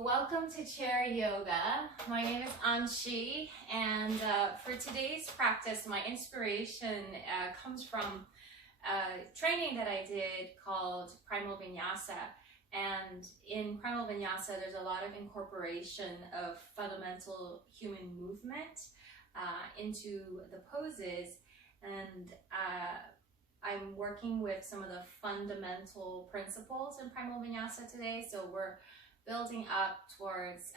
Welcome to Chair Yoga. My name is Anshi, and for today's practice, my inspiration comes from training that I did called Primal Vinyasa. And in Primal Vinyasa, there's a lot of incorporation of fundamental human movement into the poses. And I'm working with some of the fundamental principles in Primal Vinyasa today. So we're building up towards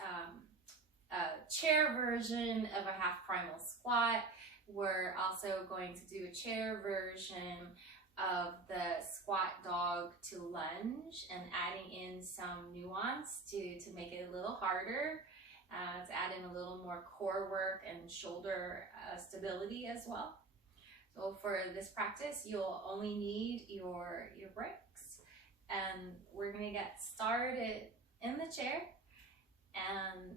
a chair version of a half primal squat. We're also going to do a chair version of the squat dog to lunge and adding in some nuance to make it a little harder, to add in a little more core work and shoulder stability as well. So for this practice, you'll only need your bricks, and we're gonna get started in the chair. And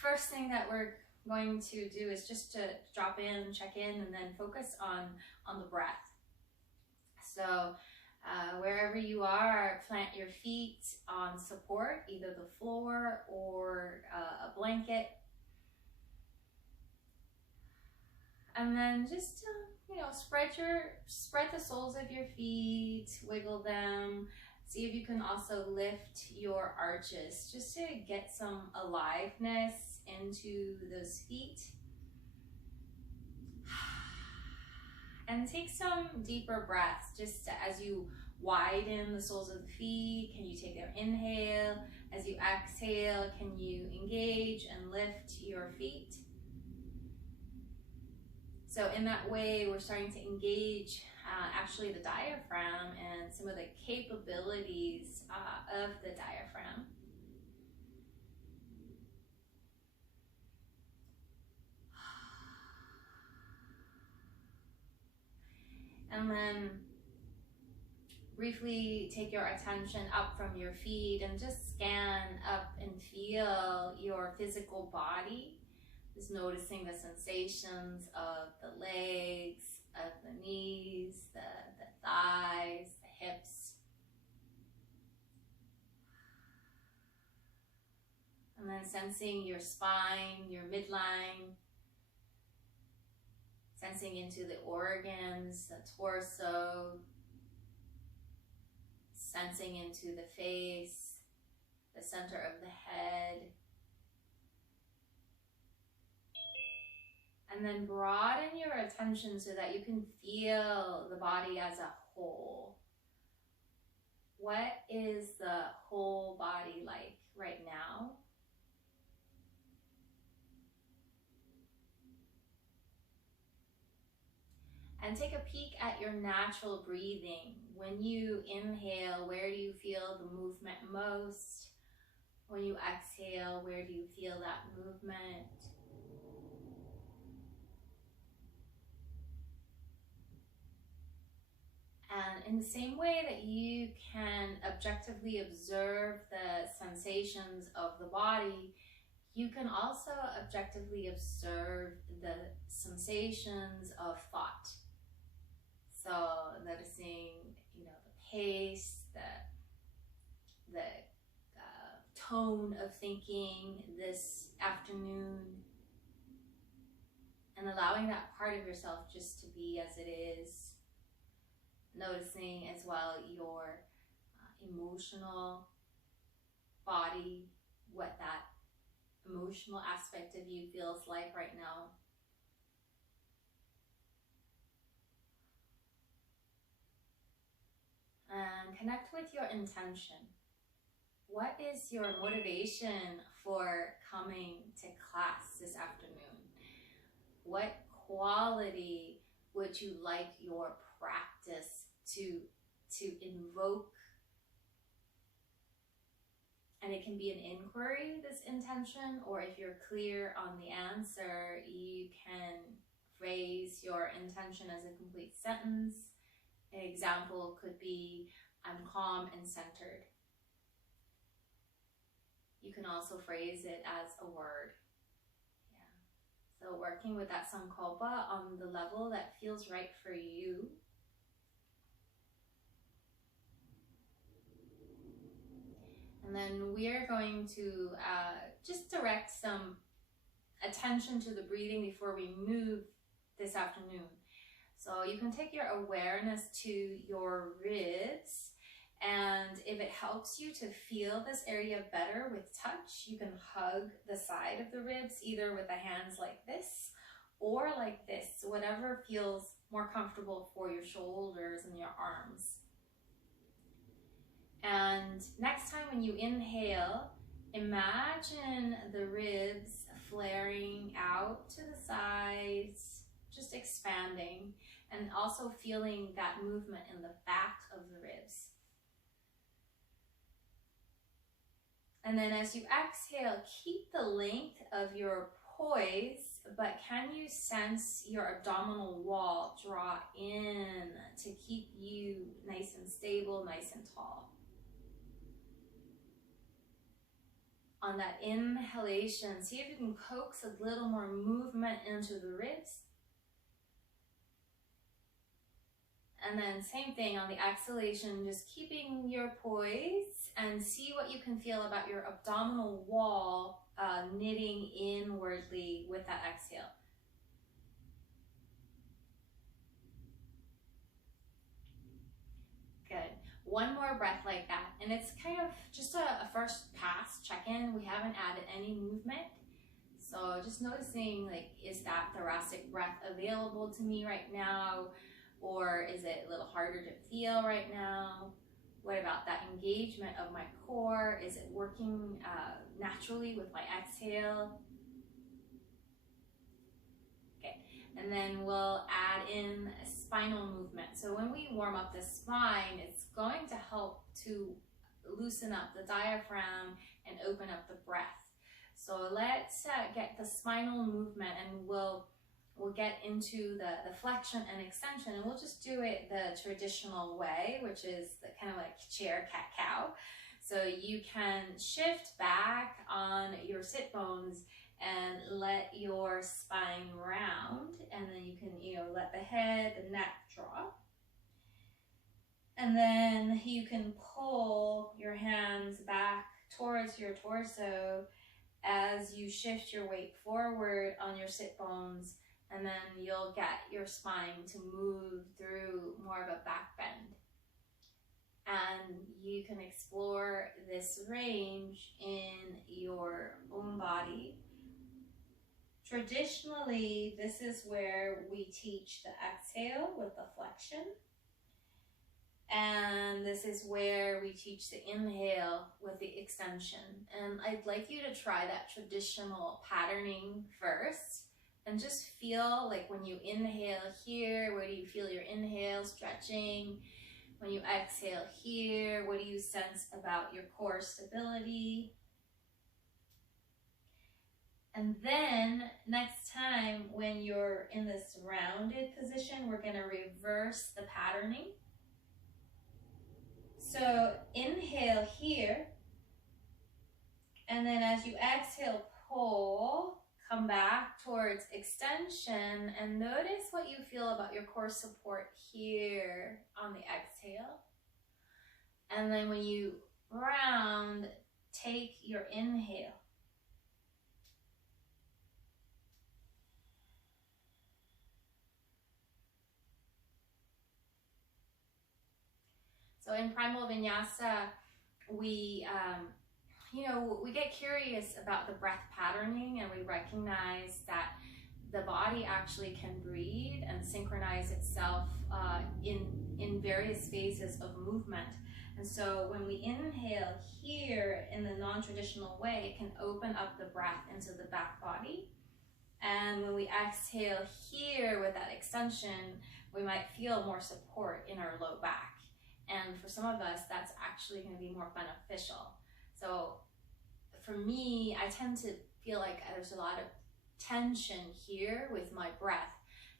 first thing that we're going to do is just to drop in, check in, and then focus on the breath. So wherever you are, plant your feet on support, either the floor or a blanket. And then just spread the soles of your feet, wiggle them. See if you can also lift your arches just to get some aliveness into those feet. And take some deeper breaths just as you widen the soles of the feet. Can you take an inhale? As you exhale, can you engage and lift your feet? So in that way, we're starting to engage actually the diaphragm and some of the capabilities of the diaphragm. And then briefly take your attention up from your feet and just scan up and feel your physical body. Just noticing the sensations of the legs, of the knees, the thighs, the hips. And then sensing your spine, your midline. Sensing into the organs, the torso. Sensing into the face, the center of the head. And then broaden your attention so that you can feel the body as a whole. What is the whole body like right now? And take a peek at your natural breathing. When you inhale, where do you feel the movement most? When you exhale, where do you feel that movement? And in the same way that you can objectively observe the sensations of the body, you can also objectively observe the sensations of thought. So noticing, the pace, the tone of thinking this afternoon, and allowing that part of yourself just to be as it is. Noticing as well your emotional body, what that emotional aspect of you feels like right now. And connect with your intention. What is your motivation for coming to class this afternoon? What quality would you like your practice to invoke? And it can be an inquiry, this intention, or if you're clear on the answer, you can phrase your intention as a complete sentence. An example could be, I'm calm and centered. You can also phrase it as a word. So working with that sankalpa on the level that feels right for you. And then then we are going to just direct some attention to the breathing before we move this afternoon. So you can take your awareness to your ribs, and if it helps you to feel this area better with touch, you can hug the side of the ribs, either with the hands like this or like this, whatever feels more comfortable for your shoulders and your arms. And next time when you inhale, imagine the ribs flaring out to the sides, just expanding, and also feeling that movement in the back of the ribs. And then as you exhale, keep the length of your poise, but can you sense your abdominal wall draw in to keep you nice and stable, nice and tall? On that inhalation, see if you can coax a little more movement into the ribs. And then same thing on the exhalation, just keeping your poise, and see what you can feel about your abdominal wall knitting inwardly with that exhale. Good. One more breath like that, and it's kind of just a first pass check-in. We haven't added any movement, so just noticing, like, is that thoracic breath available to me right now, or is it a little harder to feel right now? What about that engagement of my core? Is it working naturally with my exhale? Okay, and then we'll add in a spinal movement. So when we warm up the spine, it's going to help to loosen up the diaphragm and open up the breath. So let's get the spinal movement, and we'll get into the flexion and extension, and we'll just do it the traditional way, which is the kind of like chair cat-cow. So you can shift back on your sit bones and let your spine round, and then you can, let the head, the neck drop. And then you can pull your hands back towards your torso as you shift your weight forward on your sit bones, and then you'll get your spine to move through more of a back bend. And you can explore this range in your own body. Traditionally, this is where we teach the exhale with the flexion. And this is where we teach the inhale with the extension. And I'd like you to try that traditional patterning first, and just feel like when you inhale here, where do you feel your inhale stretching? When you exhale here, what do you sense about your core stability? And then next time when you're in this rounded position, we're gonna reverse the patterning. So inhale here, and then as you exhale, pull, come back towards extension, and notice what you feel about your core support here on the exhale. And then when you round, take your inhale. So in Primal Vinyasa, we get curious about the breath patterning, and we recognize that the body actually can breathe and synchronize itself in various phases of movement. And so when we inhale here in the non-traditional way, it can open up the breath into the back body. And when we exhale here with that extension, we might feel more support in our low back. And for some of us, that's actually going to be more beneficial. So for me, I tend to feel like there's a lot of tension here with my breath.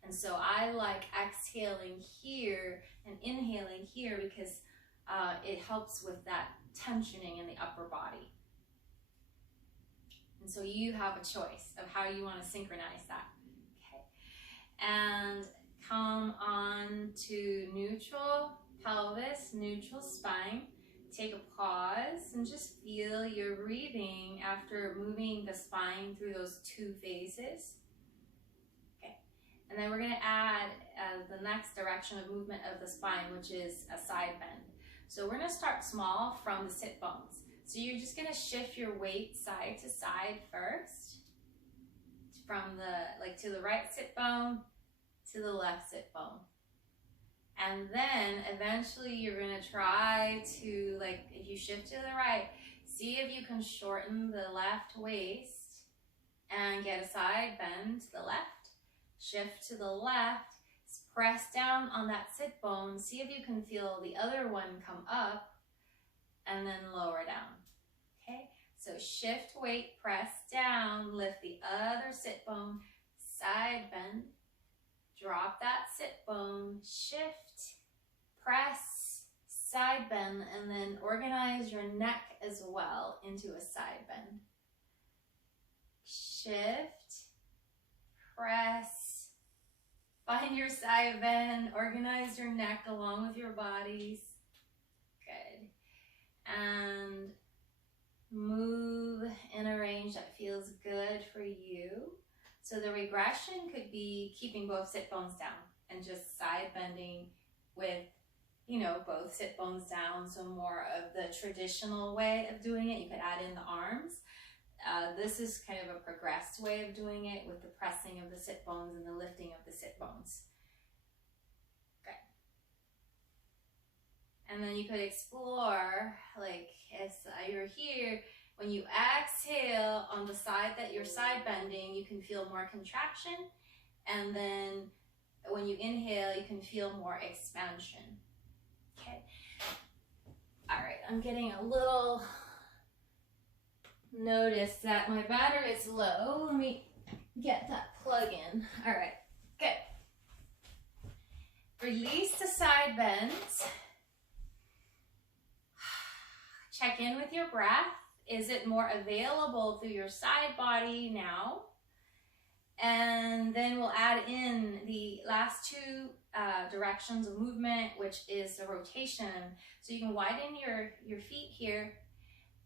And so I like exhaling here and inhaling here because it helps with that tensioning in the upper body. And so you have a choice of how you want to synchronize that. Okay. And come on to neutral pelvis, neutral spine. take a pause and just feel your breathing after moving the spine through those two phases. Okay, and then we're going to add the next direction of movement of the spine, which is a side bend. So we're going to start small from the sit bones. So you're just going to shift your weight side to side first, from to the right sit bone to the left sit bone. And then eventually you're going to try to, if you shift to the right, see if you can shorten the left waist and get a side bend to the left. Shift to the left, press down on that sit bone, see if you can feel the other one come up, and then lower down. Okay, so shift weight, press down, lift the other sit bone, side bend, drop that sit bone, shift, press, side bend, and then organize your neck as well into a side bend. Shift, press, find your side bend, organize your neck along with your bodies. Good. And move in a range that feels good for you. So the regression could be keeping both sit bones down and just side bending with, both sit bones down. So more of the traditional way of doing it. You could add in the arms. This is kind of a progressed way of doing it with the pressing of the sit bones and the lifting of the sit bones. Okay. And then you could explore, as you're here, when you exhale on the side that you're side bending, you can feel more contraction. And then when you inhale, you can feel more expansion. Okay. All right, I'm getting a little notice that my battery is low. Let me get that plug in. All right, good. Release the side bends. Check in with your breath. Is it more available through your side body now? And then we'll add in the last two directions of movement, which is the rotation. So you can widen your feet here,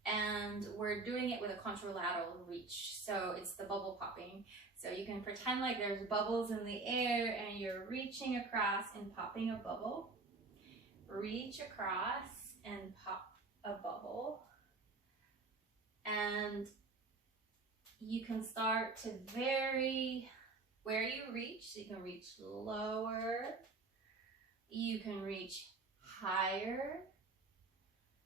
and we're doing it with a contralateral reach. So it's the bubble popping. So you can pretend like there's bubbles in the air and you're reaching across and popping a bubble. Reach across and pop a bubble. And you can start to vary where you reach. So you can reach lower, you can reach higher.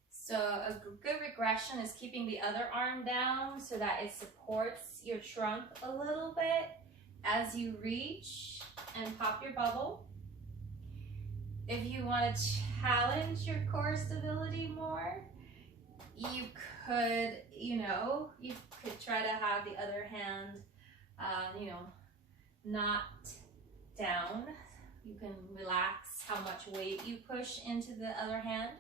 So a good regression is keeping the other arm down so that it supports your trunk a little bit as you reach and pop your bubble. If you want to challenge your core stability more, you could, you could try to have the other hand, not down. You can relax how much weight you push into the other hand.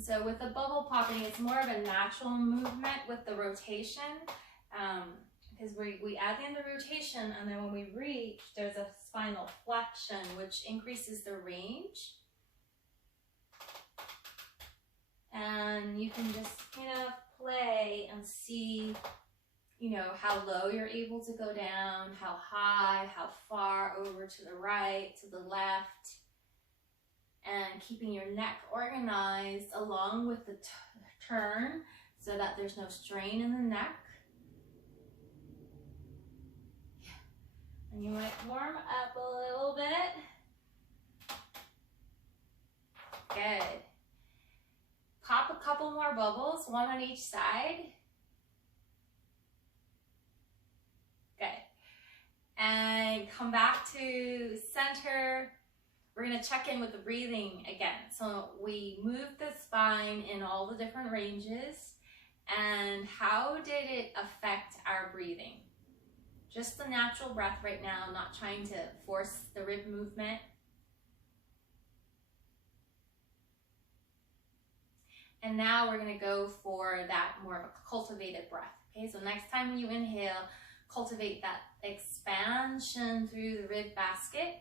So with the bubble popping, it's more of a natural movement with the rotation, because we add in the rotation, and then when we reach, there's a spinal flexion, which increases the range. And you can just play and see, how low you're able to go down, how high, how far over to the right, to the left, and keeping your neck organized along with the turn so that there's no strain in the neck. And you might warm up a little bit. Good. Pop a couple more bubbles, one on each side. Good. And come back to center. We're going to check in with the breathing again. So we moved the spine in all the different ranges. And how did it affect our breathing? Just the natural breath right now, not trying to force the rib movement. And now we're going to go for that more of a cultivated breath. Okay, so next time when you inhale, cultivate that expansion through the rib basket.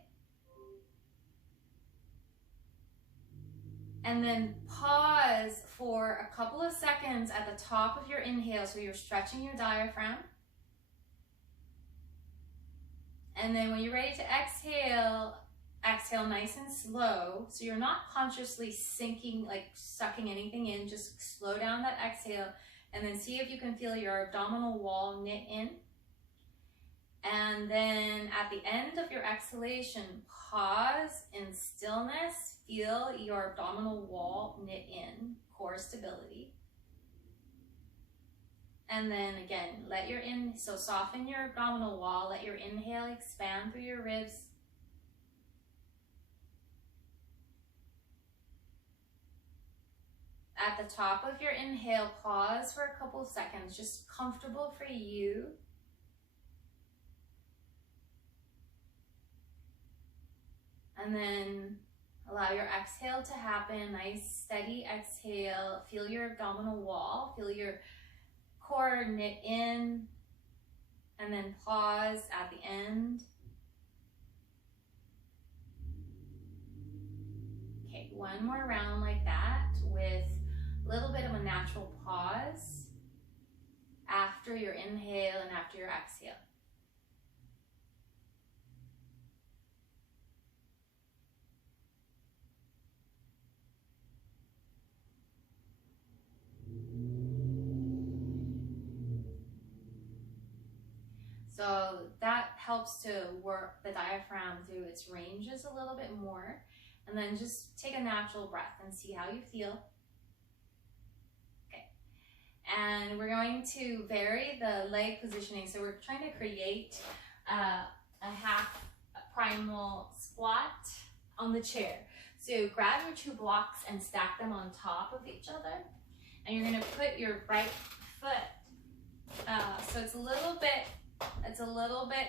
And then pause for a couple of seconds at the top of your inhale, so you're stretching your diaphragm. And then when you're ready to exhale, exhale nice and slow. So you're not consciously sinking, like sucking anything in, just slow down that exhale and then see if you can feel your abdominal wall knit in. And then at the end of your exhalation, pause in stillness, feel your abdominal wall knit in, core stability. And then again, so soften your abdominal wall, let your inhale expand through your ribs. At the top of your inhale, pause for a couple of seconds, just comfortable for you. And then allow your exhale to happen, nice steady exhale. Feel your abdominal wall, feel your core knit in, and then pause at the end. Okay, one more round like that with a little bit of a natural pause after your inhale and after your exhale. So that helps to work the diaphragm through its ranges a little bit more. And then just take a natural breath and see how you feel. Okay. And we're going to vary the leg positioning. So we're trying to create a half primal squat on the chair. So grab your two blocks and stack them on top of each other. And you're going to put your right foot, so it's a little bit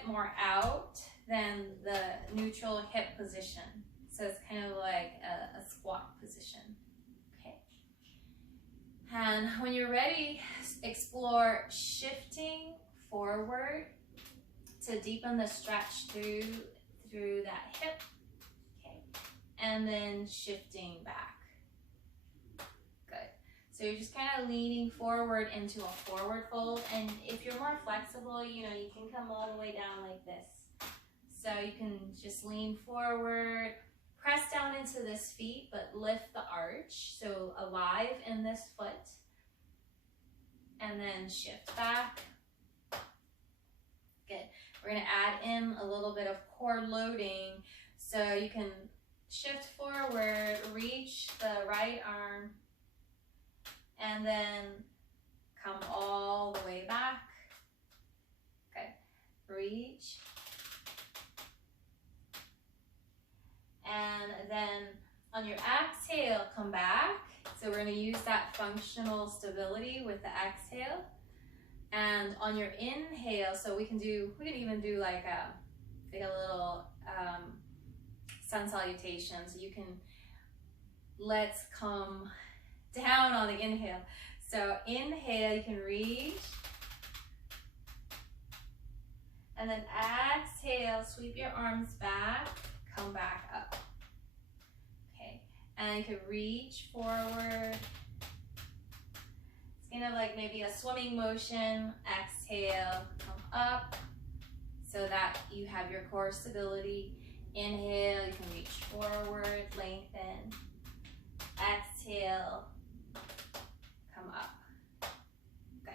more out than the neutral hip position. So it's kind of like a squat position, okay? And when you're ready, explore shifting forward to deepen the stretch through that hip, okay? And then shifting back. Good. So you're just kind of leaning forward into a forward fold. And if you're more flexible, you can come all the way down like this. So you can just lean forward, press down into this feet, but lift the arch. So alive in this foot. And then shift back. Good. We're going to add in a little bit of core loading. So you can shift forward, reach the right arm, and then come all the way back. Good. Reach. And then on your exhale, come back. So we're going to use that functional stability with the exhale. And on your inhale, so we can even do like a little sun salutation. So you can, let's come down on the inhale. So inhale, you can reach. And then exhale, sweep your arms back, come back up. Okay, and you can reach forward. It's kind of like maybe a swimming motion. Exhale, come up so that you have your core stability. Inhale, you can reach forward, lengthen. Exhale, come up. Good.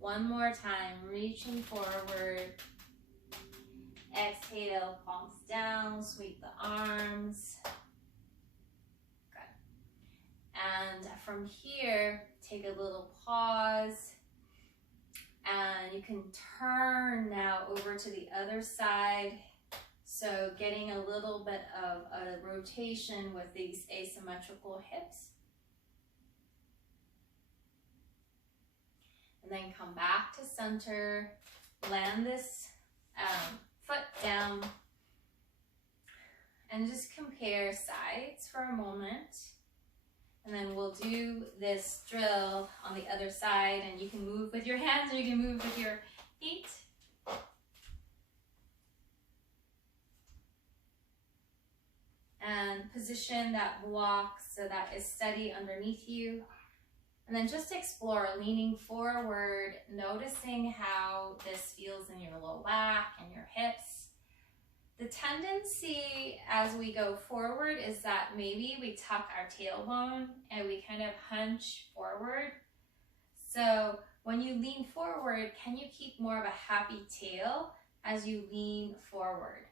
One more time, reaching forward. Exhale, palms down, sweep the arms. Good. And from here, take a little pause. And you can turn now over to the other side. So getting a little bit of a rotation with these asymmetrical hips. And then come back to center, land this foot down, and just compare sides for a moment. And then we'll do this drill on the other side, and you can move with your hands or you can move with your feet. and position that block so that is steady underneath you. And then just explore leaning forward, noticing how this feels in your low back and your hips. The tendency as we go forward is that maybe we tuck our tailbone and we kind of hunch forward. So when you lean forward, can you keep more of a happy tail as you lean forward?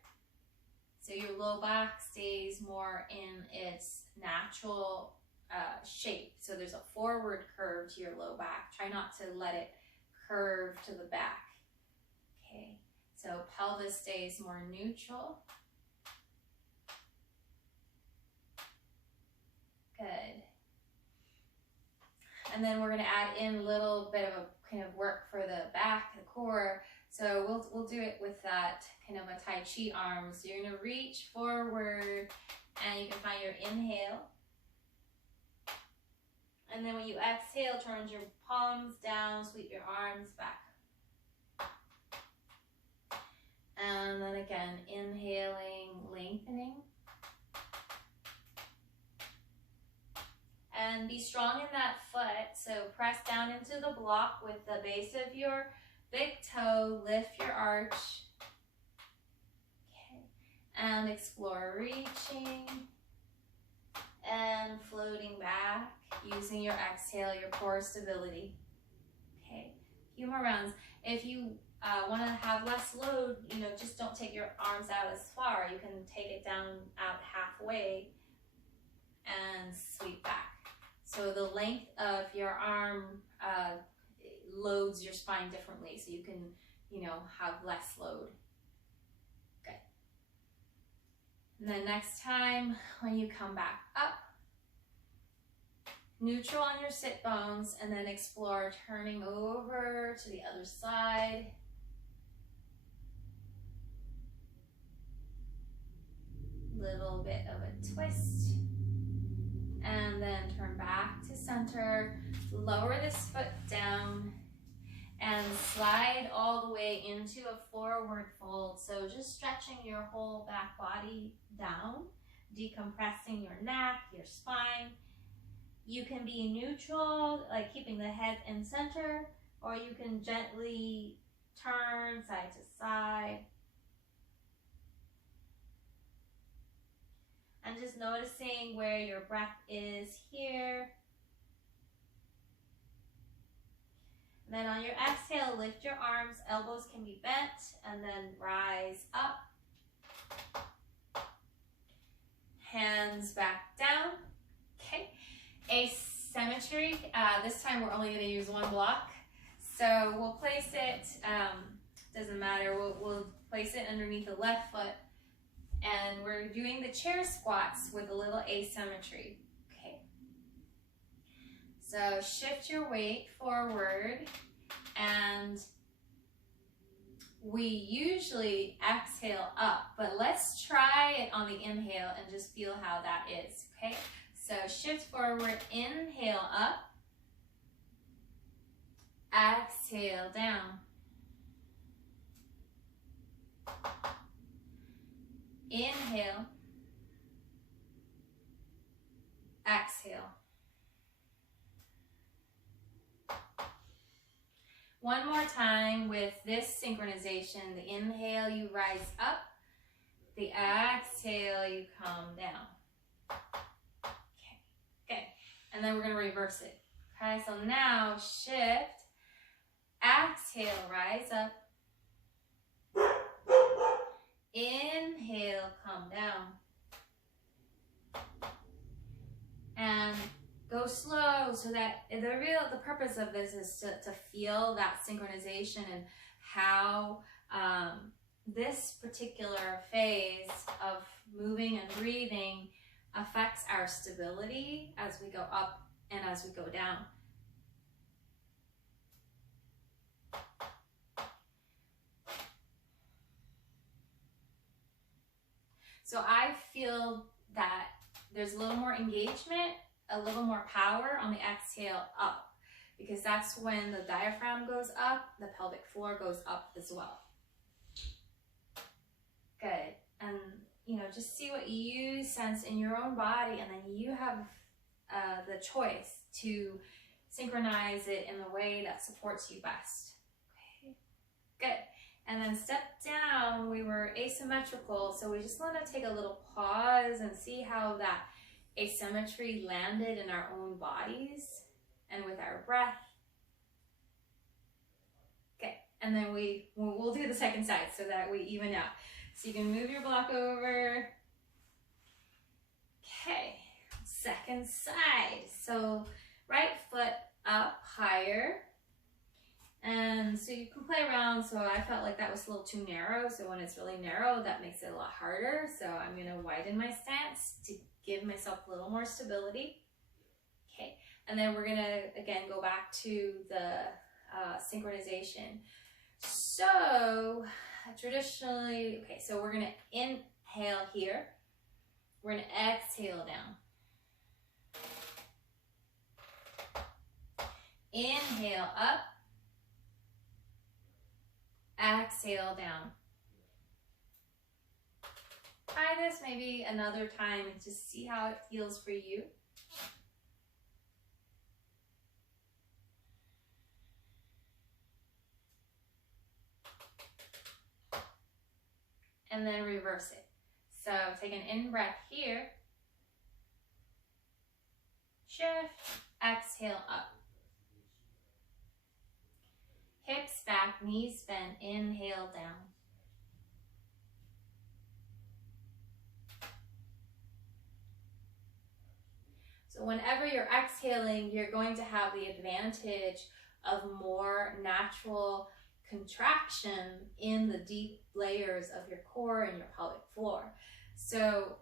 So your low back stays more in its natural shape. So there's a forward curve to your low back. Try not to let it curve to the back. Okay, so pelvis stays more neutral. Good. And then we're going to add in a little bit of a kind of work for the back, the core. So we'll do it with that kind of a Tai Chi arm. So you're going to reach forward and you can find your inhale. And then when you exhale, turn your palms down, sweep your arms back. And then again, inhaling, lengthening. And be strong in that foot. So press down into the block with the base of your big toe, lift your arch. Okay. And explore reaching and floating back, using your exhale, your core stability. Okay, a few more rounds. If you want to have less load, just don't take your arms out as far. You can take it down out halfway and sweep back. So the length of your arm loads your spine differently, so you can, have less load. Good. And then next time, when you come back up, neutral on your sit bones, and then explore turning over to the other side. Little bit of a twist. And then turn back to center. Lower this foot down and slide all the way into a forward fold. So just stretching your whole back body down, decompressing your neck, your spine. You can be neutral, like keeping the head in center, or you can gently turn side to side. And just noticing where your breath is here. And then on your exhale, lift your arms, elbows can be bent, and then rise up. Hands back down. Okay. Asymmetry. This time we're only going to use one block. So we'll place it, doesn't matter, we'll place it underneath the left foot. And we're doing the chair squats with a little asymmetry. Okay. So shift your weight forward, and we usually exhale up, but let's try it on the inhale and just feel how that is. Okay. So shift forward, inhale up, exhale down. Inhale, exhale. One more time with this synchronization. The inhale, you rise up. The exhale, you come down. Okay, good. And then we're going to reverse it. Okay, so now shift, exhale, rise up. Inhale, come down. And go slow, so that the purpose of this is to feel that synchronization and how this particular phase of moving and breathing affects our stability as we go up and as we go down. So I feel that there's a little more engagement, a little more power on the exhale up, because that's when the diaphragm goes up, the pelvic floor goes up as well. Good. And just see what you sense in your own body, and then you have the choice to synchronize it in the way that supports you best. Okay, good. And then step down, we were asymmetrical, so we just want to take a little pause and see how that asymmetry landed in our own bodies and with our breath. Okay, and then we'll do the second side so that we even out. So you can move your block over. Okay, second side. So right foot up higher. And so you can play around. So I felt like that was a little too narrow. So when it's really narrow, that makes it a lot harder. So I'm going to widen my stance to give myself a little more stability. Okay, and then we're going to, again, go back to the synchronization. So traditionally, okay, so we're going to inhale here. We're going to exhale down. Inhale up. Exhale down. Try this maybe another time and just see how it feels for you. And then reverse it. So take an in breath here. Shift, exhale up. Hips back, knees bent, inhale down. So whenever you're exhaling, you're going to have the advantage of more natural contraction in the deep layers of your core and your pelvic floor. So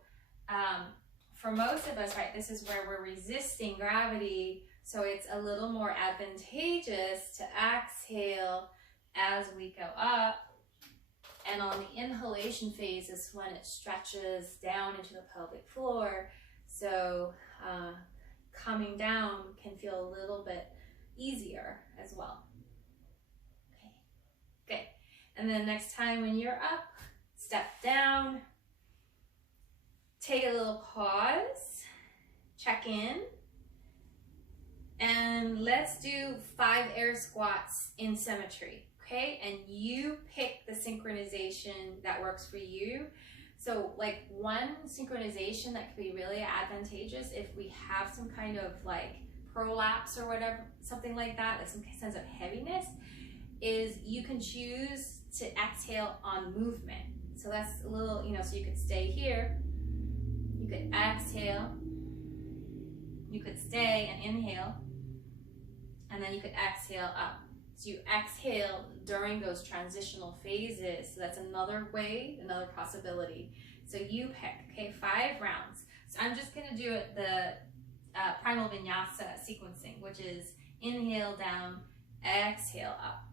for most of us, right, this is where we're resisting gravity. So it's a little more advantageous to exhale as we go up. And on the inhalation phase is when it stretches down into the pelvic floor. So coming down can feel a little bit easier as well. Okay, good. And then next time when you're up, step down, take a little pause, check in. And let's do 5 air squats in symmetry, okay? And you pick the synchronization that works for you. So like one synchronization that could be really advantageous if we have some kind of like prolapse or whatever, something like that, like some sense of heaviness, is you can choose to exhale on movement. So that's a little, so you could stay here, you could exhale, you could stay and inhale, and then you could exhale up. So you exhale during those transitional phases. So that's another way, another possibility. So you pick, okay, 5 rounds. So I'm just gonna do it the primal vinyasa sequencing, which is inhale down, exhale up.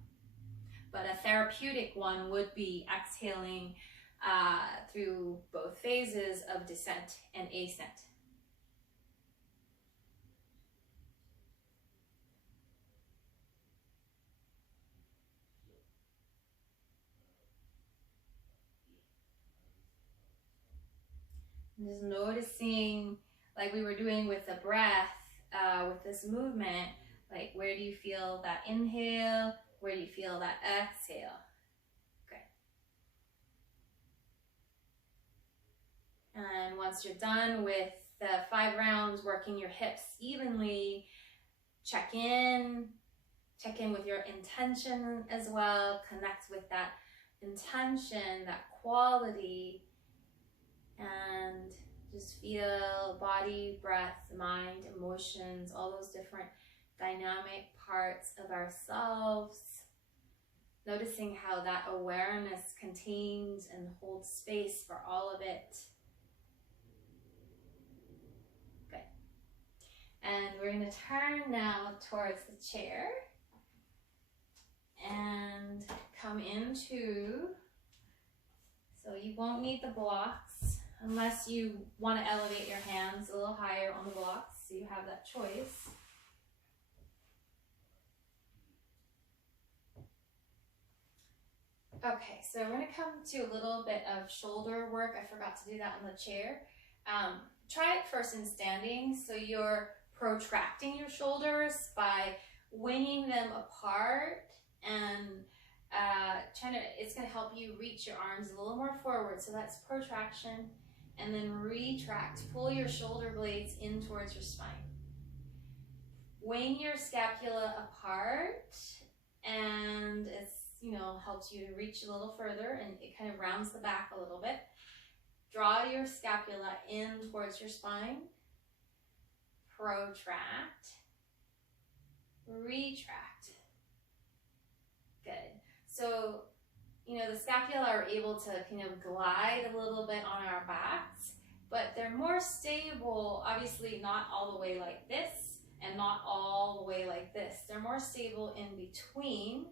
But a therapeutic one would be exhaling through both phases of descent and ascent. Just noticing, like we were doing with the breath, with this movement, like where do you feel that inhale? Where do you feel that exhale? Okay. And once you're done with the 5 rounds, working your hips evenly, check in with your intention as well, connect with that intention, that quality, and just feel body, breath, mind, emotions, all those different dynamic parts of ourselves. Noticing how that awareness contains and holds space for all of it. Good. And we're going to turn now towards the chair and come into, so you won't need the blocks unless you want to elevate your hands a little higher on the blocks, so you have that choice. Okay, so we're gonna come to a little bit of shoulder work. I forgot to do that in the chair. Try it first in standing. So you're protracting your shoulders by winging them apart and it's gonna help you reach your arms a little more forward. So that's protraction, and then retract. Pull your shoulder blades in towards your spine. Wing your scapula apart, and it's, helps you to reach a little further, and it kind of rounds the back a little bit. Draw your scapula in towards your spine. Protract. Retract. Good. So, the scapula are able to kind of glide a little bit on our backs, but they're more stable, obviously not all the way like this and not all the way like this. They're more stable in between,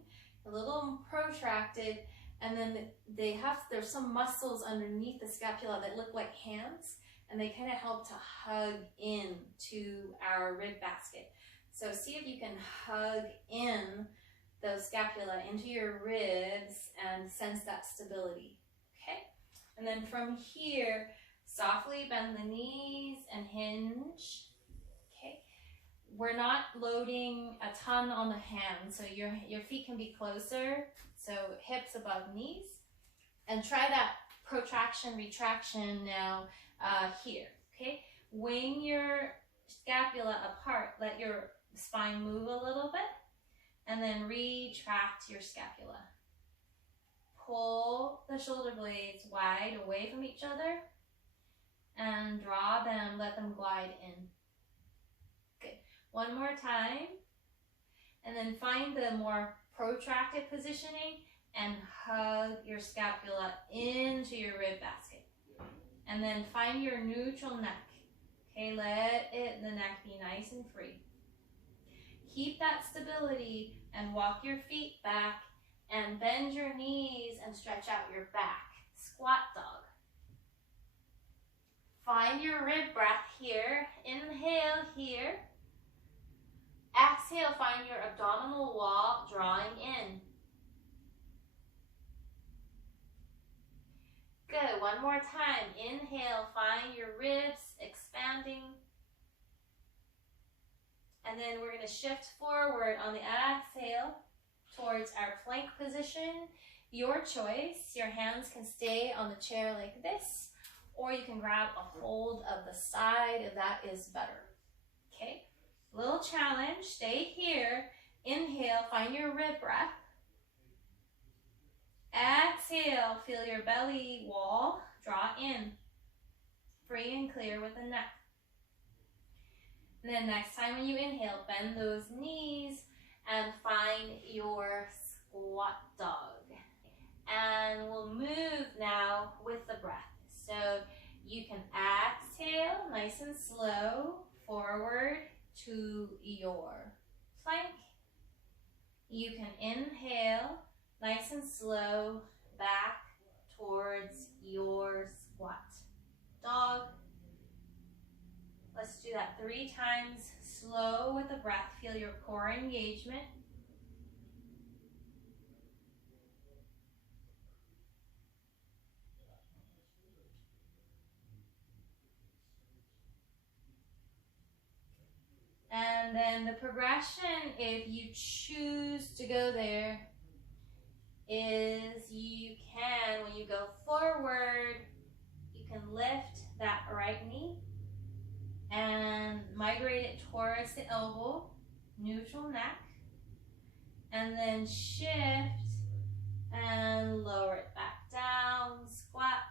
a little protracted, and then there's some muscles underneath the scapula that look like hands, and they kind of help to hug in to our rib basket. So see if you can hug in those scapula into your ribs and sense that stability, okay? And then from here, softly bend the knees and hinge, okay? We're not loading a ton on the hands, so your feet can be closer, so hips above knees. And try that protraction, retraction now here, okay? Wing your scapula apart, let your spine move a little bit, and then retract your scapula. Pull the shoulder blades wide away from each other and draw them, let them glide in. Good. One more time. And then find the more protracted positioning and hug your scapula into your rib basket. And then find your neutral neck. Okay, let the neck be nice and free. Keep that stability and walk your feet back and bend your knees and stretch out your back. Squat dog. Find your rib breath here. Inhale here. Exhale, find your abdominal wall drawing in. Good, one more time. Inhale, find your ribs expanding. And then we're going to shift forward on the exhale towards our plank position. Your choice. Your hands can stay on the chair like this, or you can grab a hold of the side if that is better. Okay, little challenge. Stay here. Inhale, find your rib breath. Exhale, feel your belly wall draw in. Free and clear with the neck. And then next time when you inhale, bend those knees and find your squat dog. And we'll move now with the breath. So you can exhale nice and slow forward to your plank. You can inhale nice and slow back towards your squat dog. Let's do that 3 times, slow with the breath. Feel your core engagement. And then the progression, if you choose to go there, is you can, when you go forward, you can lift that right knee and migrate it towards the elbow, neutral neck, and then shift and lower it back down, squat,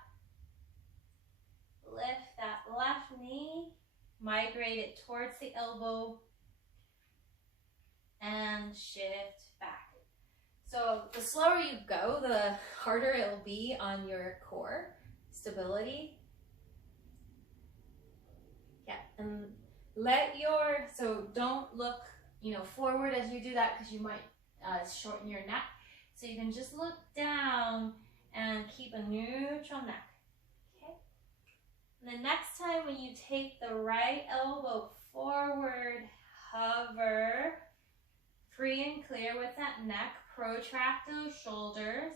lift that left knee, migrate it towards the elbow, and shift back. So the slower you go, the harder it will be on your core stability. Yeah, and so don't look, forward as you do that, because you might shorten your neck. So you can just look down and keep a neutral neck. Okay. And the next time when you take the right elbow forward, hover, free and clear with that neck, protract those shoulders,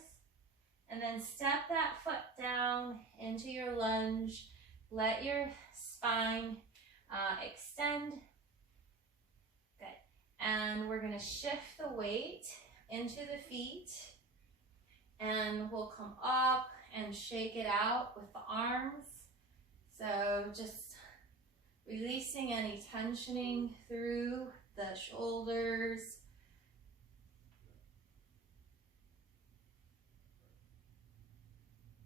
And then step that foot down into your lunge. Let your spine extend. Good. And we're going to shift the weight into the feet. And we'll come up and shake it out with the arms. So just releasing any tensioning through the shoulders.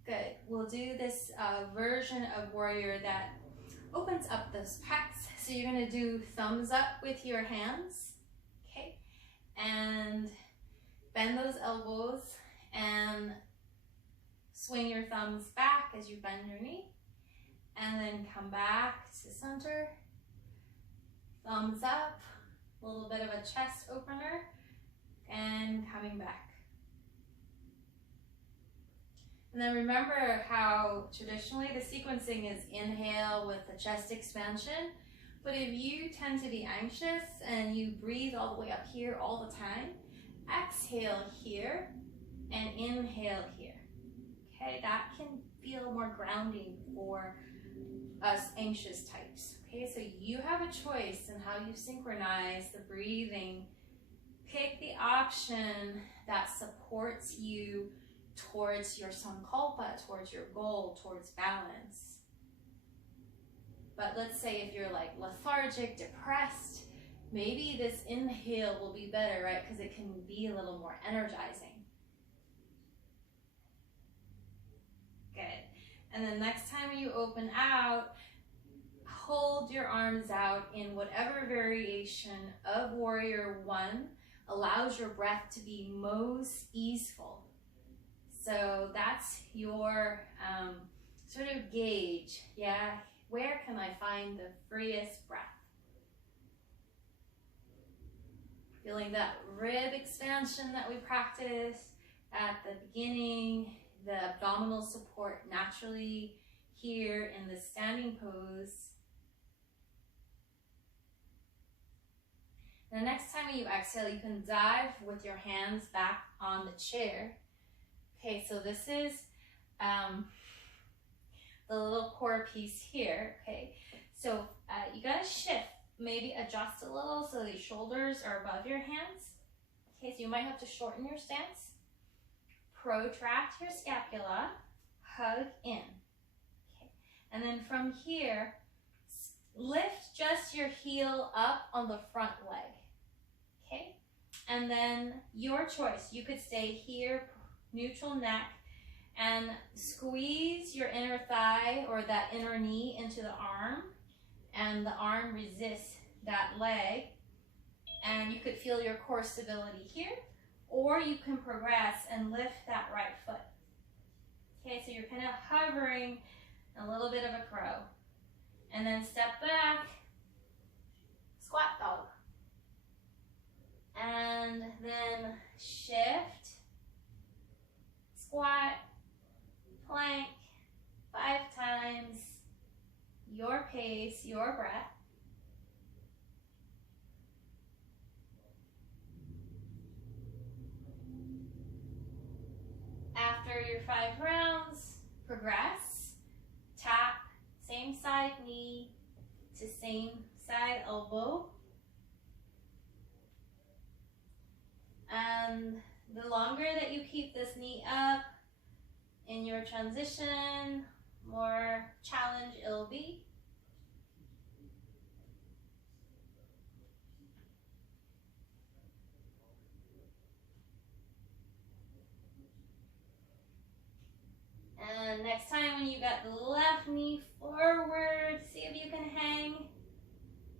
Good. We'll do this version of warrior that opens up those pecs. So you're going to do thumbs up with your hands. Okay. And bend those elbows and swing your thumbs back as you bend your knee. And then come back to center. Thumbs up. A little bit of a chest opener. And coming back. And then remember how traditionally the sequencing is inhale with the chest expansion. But if you tend to be anxious and you breathe all the way up here all the time, exhale here and inhale here. Okay, that can feel more grounding for us anxious types. Okay, so you have a choice in how you synchronize the breathing. Pick the option that supports you towards your sankalpa, towards your goal, towards balance. But let's say if you're like lethargic, depressed, maybe this inhale will be better, right? Because it can be a little more energizing. Good. And then next time you open out, hold your arms out in whatever variation of Warrior One allows your breath to be most easeful. So that's your sort of gauge, yeah? Where can I find the freest breath? Feeling that rib expansion that we practiced at the beginning, the abdominal support naturally here in the standing pose. The next time you exhale, you can dive with your hands back on the chair. Okay, so this is the little core piece here, okay? So you gotta shift, maybe adjust a little so the shoulders are above your hands. Okay, so you might have to shorten your stance. Protract your scapula, hug in. Okay, and then from here, lift just your heel up on the front leg. Okay, and then your choice. You could stay here, neutral neck, and squeeze your inner thigh or that inner knee into the arm, and the arm resists that leg, and you could feel your core stability here, or you can progress and lift that right foot. Okay, so you're kind of hovering a little bit of a crow, and then step back, squat dog, and then shift, squat, plank, 5 times, your pace, your breath. After your 5 rounds, progress, tap, same side knee to same side elbow. And the longer that you keep this knee up in your transition, more challenge it'll be. And next time when you got the left knee forward, see if you can hang,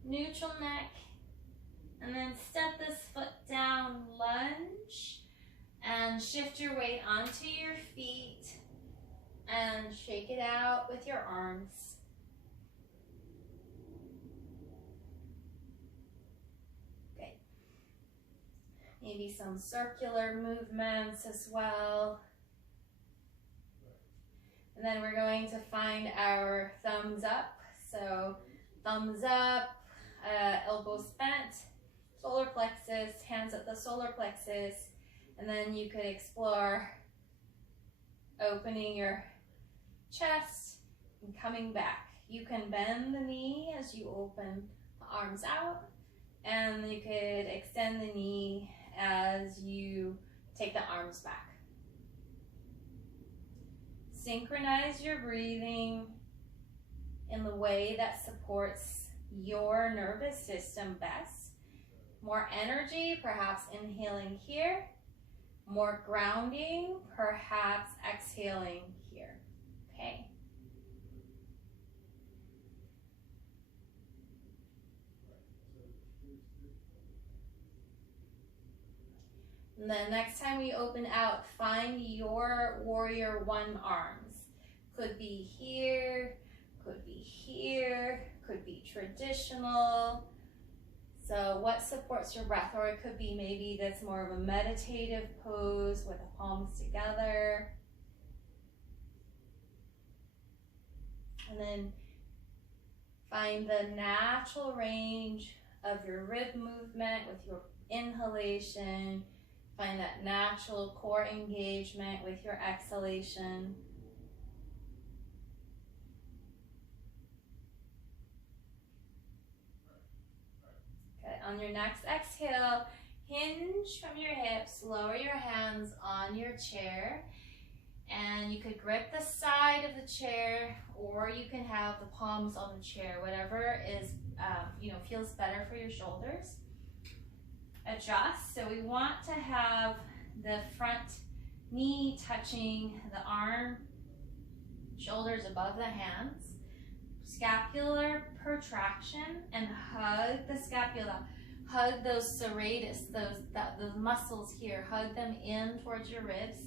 neutral neck, and then step this foot down, lunge, and shift your weight onto your feet, and shake it out with your arms. Good. Maybe some circular movements as well. And then we're going to find our thumbs up. So thumbs up, elbows bent, solar plexus, hands at the solar plexus, and then you could explore Opening your chest and coming back. You can bend the knee as you open the arms out, and you could extend the knee as you take the arms back. Synchronize your breathing in the way that supports your nervous system best. More energy, perhaps inhaling here. More grounding, perhaps exhaling here. Okay. And then next time we open out, find your warrior one arms. Could be here, could be here, could be traditional. So what supports your breath? Or it could be maybe that's more of a meditative pose with the palms together. And then find the natural range of your rib movement with your inhalation. Find that natural core engagement with your exhalation. Good. On your next exhale, hinge from your hips, lower your hands on your chair, and you could grip the side of the chair, or you can have the palms on the chair, whatever is, feels better for your shoulders. Adjust. So we want to have the front knee touching the arm, shoulders above the hands. Scapular protraction, and hug the scapula. Hug those serratus, those muscles here. Hug them in towards your ribs.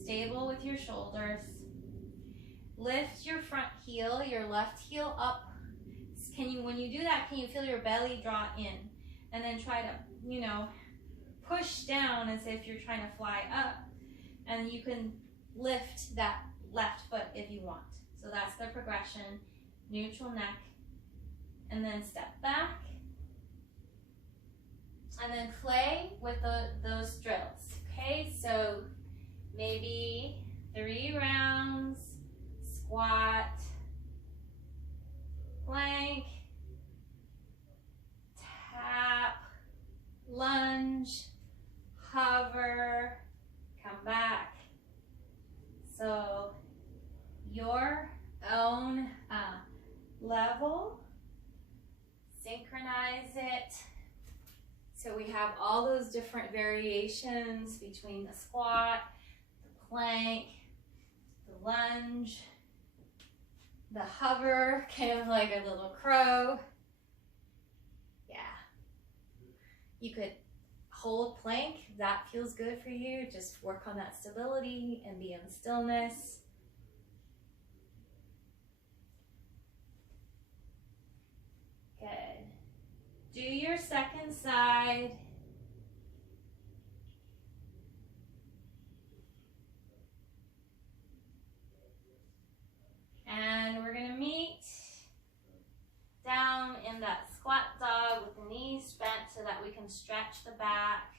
Stable with your shoulders. Lift your front heel, your left heel up. When you do that, can you feel your belly draw in? And then try to, push down as if you're trying to fly up. And you can lift that left foot if you want. So that's the progression. Neutral neck. And then step back. And then play with those drills. Okay, so maybe 3 rounds. Squat. Plank. Tap. Lunge, hover, come back. So your own level, synchronize it. So we have all those different variations between the squat, the plank, the lunge, the hover, kind of like a little crow. You could hold plank, if that feels good for you. Just work on that stability and be in stillness. Good. Do your second side. And we're gonna meet down in that squat dog with the knees bent so that we can stretch the back.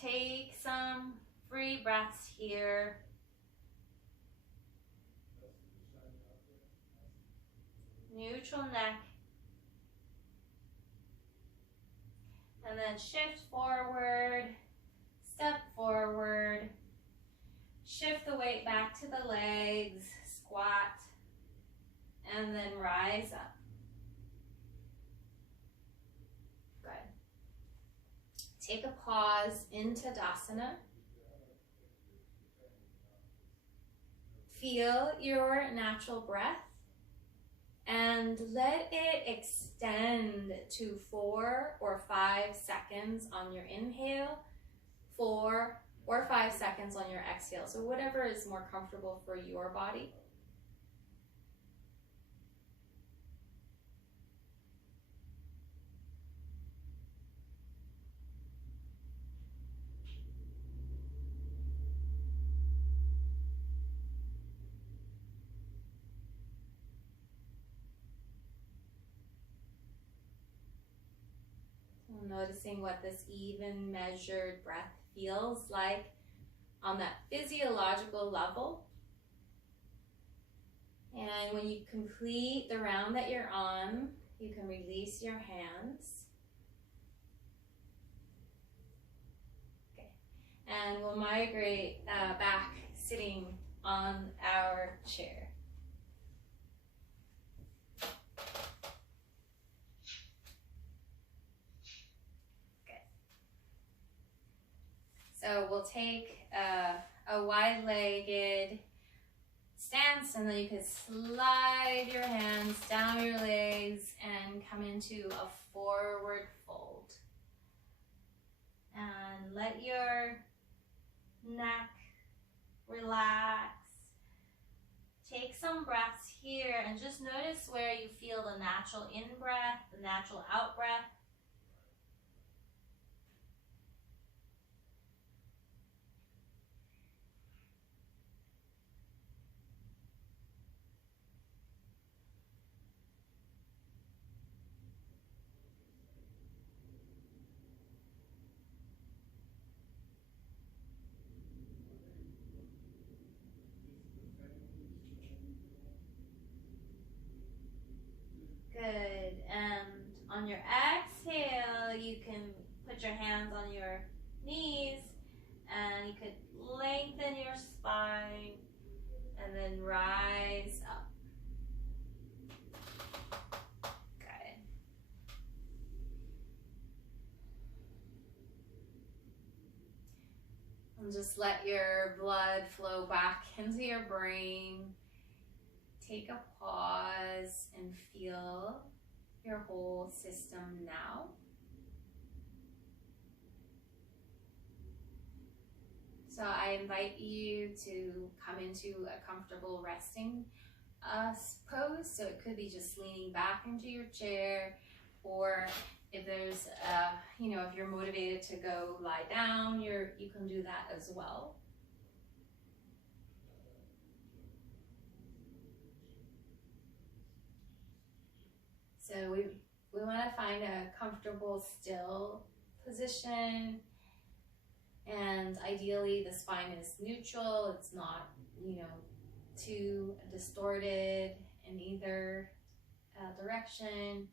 Take some free breaths here. Neutral neck. And then shift forward, step forward. Shift the weight back to the legs, squat, and then rise up. Good. Take a pause in Tadasana. Feel your natural breath and let it extend to 4 or 5 seconds on your inhale, 4 or 5 seconds on your exhale. So whatever is more comfortable for your body. Noticing what this even measured breath feels like on that physiological level. And when you complete the round that you're on, you can release your hands. Okay. And we'll migrate back, sitting on our chair. Good. So we'll take a wide-legged stance, and then you can slide your hands down your legs and come into a forward fold. And let your neck relax. Take some breaths here and just notice where you feel the natural in-breath, the natural out-breath. Good. And on your exhale, you can put your hands on your knees and you could lengthen your spine and then rise up. Good. And just let your blood flow back into your brain. Take a pause and feel your whole system now. So I invite you to come into a comfortable resting pose. So it could be just leaning back into your chair, or if there's, if you're motivated to go lie down, you can do that as well. So we want to find a comfortable, still position, and ideally the spine is neutral. It's not, too distorted in either direction.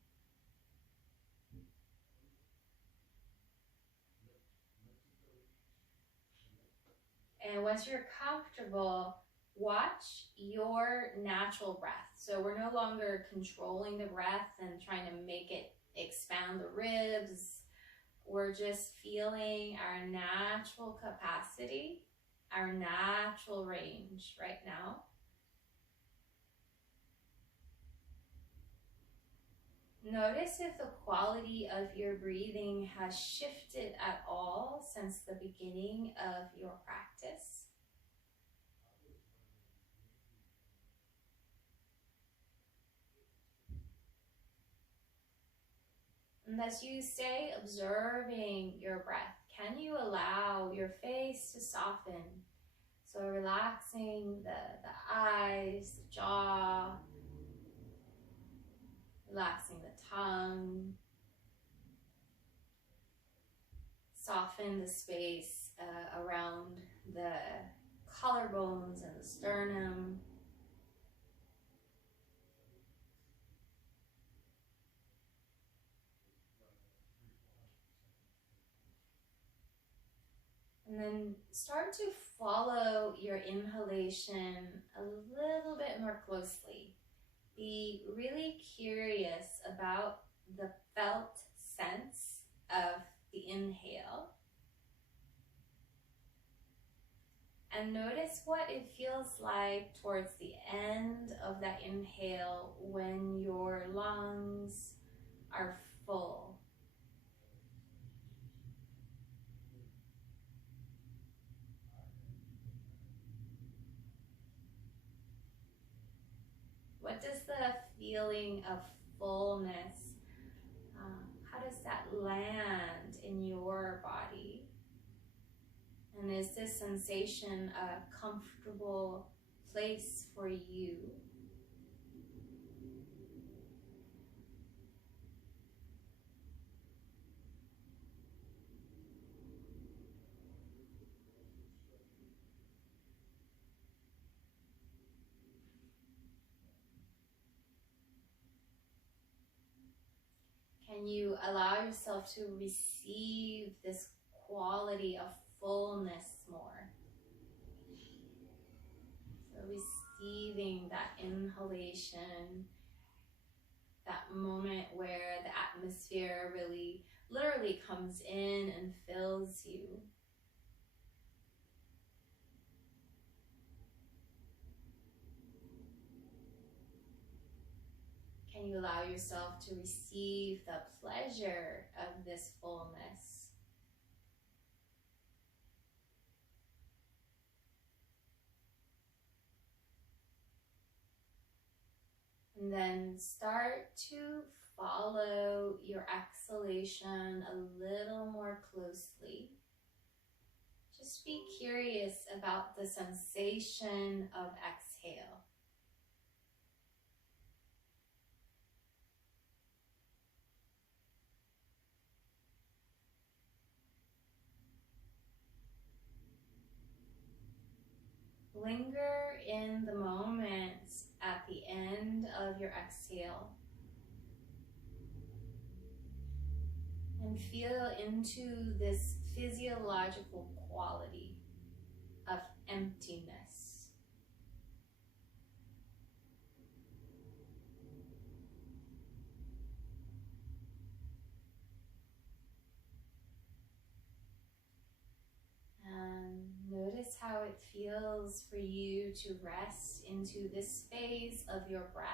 And once you're comfortable, watch your natural breath. So we're no longer controlling the breath and trying to make it expand the ribs. We're just feeling our natural capacity, our natural range right now. Notice if the quality of your breathing has shifted at all since the beginning of your practice. And as you stay observing your breath, can you allow your face to soften? So relaxing the eyes, the jaw, relaxing the tongue. Soften the space around the collarbones and the sternum. And then start to follow your inhalation a little bit more closely. Be really curious about the felt sense of the inhale. And notice what it feels like towards the end of that inhale when your lungs are full. What does the feeling of fullness, how does that land in your body? And is this sensation a comfortable place for you? Can you allow yourself to receive this quality of fullness more? So receiving that inhalation, that moment where the atmosphere really literally comes in and fills you. Can you allow yourself to receive the pleasure of this fullness? And then start to follow your exhalation a little more closely. Just be curious about the sensation of exhale. Linger in the moment at the end of your exhale and feel into this physiological quality of emptiness. And notice how it feels for you to rest into this phase of your breath,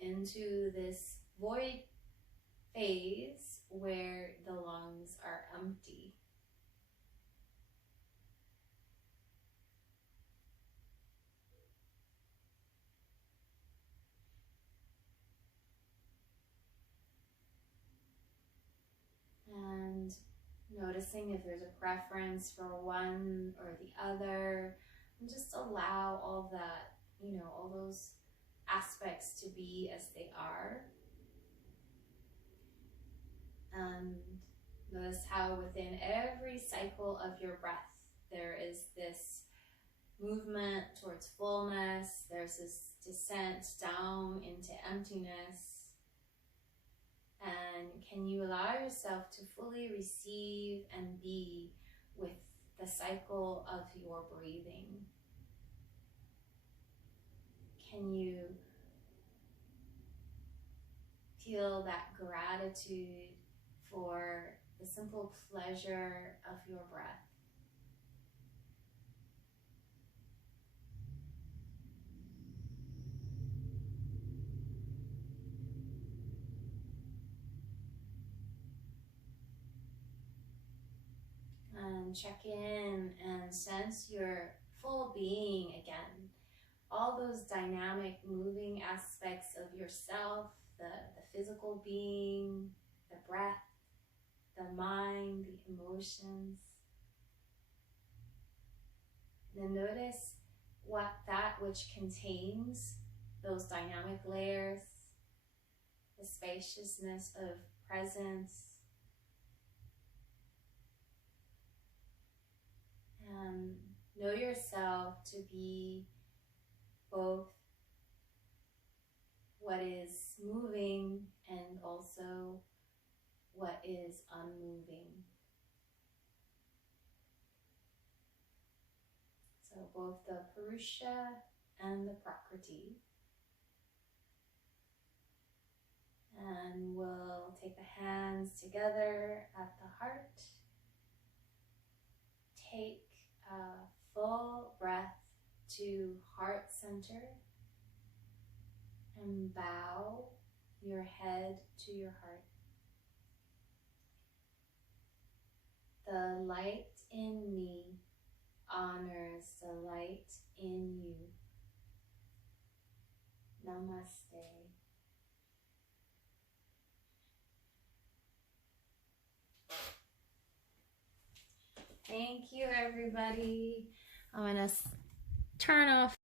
into this void phase where the lungs are empty. And noticing if there's a preference for one or the other, and just allow all that, all those aspects to be as they are. And notice how within every cycle of your breath, there is this movement towards fullness, there's this descent down into emptiness. And can you allow yourself to fully receive and be with the cycle of your breathing? Can you feel that gratitude for the simple pleasure of your breath? And check in and sense your full being again. All those dynamic, moving aspects of yourself, the physical being, the breath, the mind, the emotions. Then notice that which contains those dynamic layers, the spaciousness of presence. And know yourself to be both what is moving and also what is unmoving. So both the Purusha and the Prakriti. And we'll take the hands together at the heart. Take a full breath to heart center and bow your head to your heart. The light in me honors the light in you. Namaste. Thank you, everybody. I'm going to turn off